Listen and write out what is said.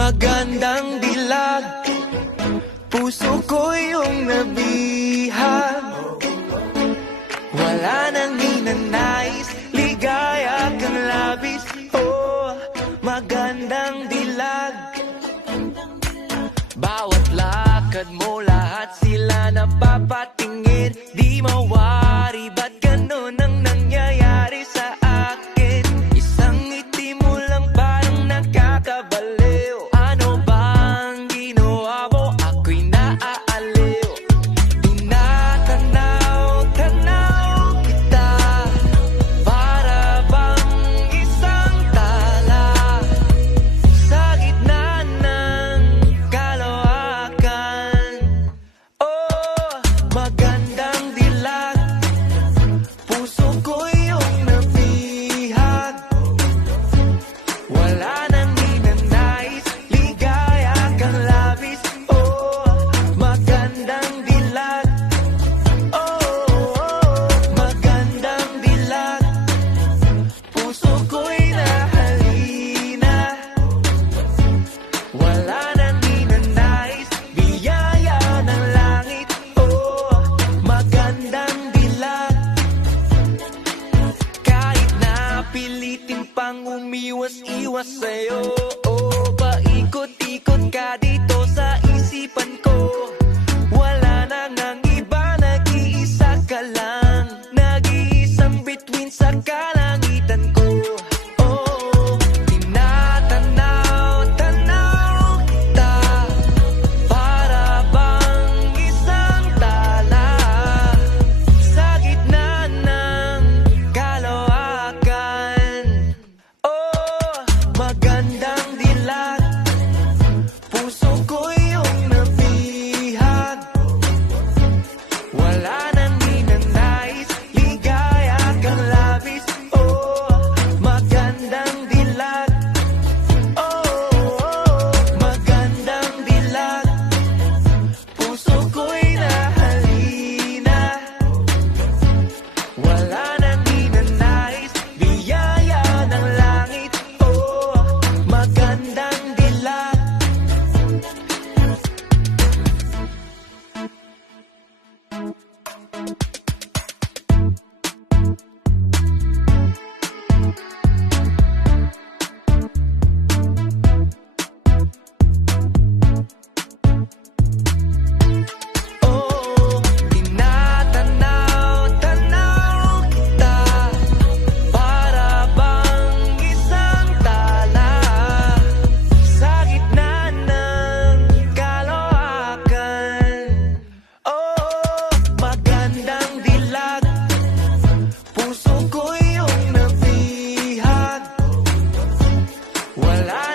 Magandang dilag, puso ko yung nabihag. Wala nang ninanais, ligaya kang labis. Oh, magandang dilag. Bawat lakad mo, lahat sila napapatingin. Di mawari, ba't ganun ang nangyayari sa akin? Isang ngiti mo lang parang nakakabaliw. Ano bang ginawa mo? Ako'y naaaliw. Tinatanaw-tanaw kita, para bang isang tala sa gitna ng kalawakan. Oh, magandang dilag, puso ko yung nabihag. Wala nang ninanais, ligaya kang labis. Oh, magandang dilag. Oh, magandang dilag, puso ko'y nahalina. Wala nang ninanais, biyaya ng langit. Oh, magandang dilag. Kahit na pilitin pang umiwas-iwas sa'yo, oh, paikot-ikot ka dito sa isipan ko. Wala nang ang iba, nag-iisa ka lang. Nag-iisang bituin sa kalangitan ko. Oh, tinatanaw-tanaw kita, para bang isang tala sa gitna ng kalawakan. Oh, magandang dilag, puso ko yung nabihag. Wala nang ninanais, ligaya kang labis. Oh, magandang dilag. Oh, magandang dilag, puso ko'y nahalina. Wala nang ninanais, biyaya ng langit. Oh, magandang dilag. Oh, tinatanaw-tanaw kita, para bang isang tala sa gitna ng kalawakan. Oh, magandang dilag, puso ko yung nabihag. Wala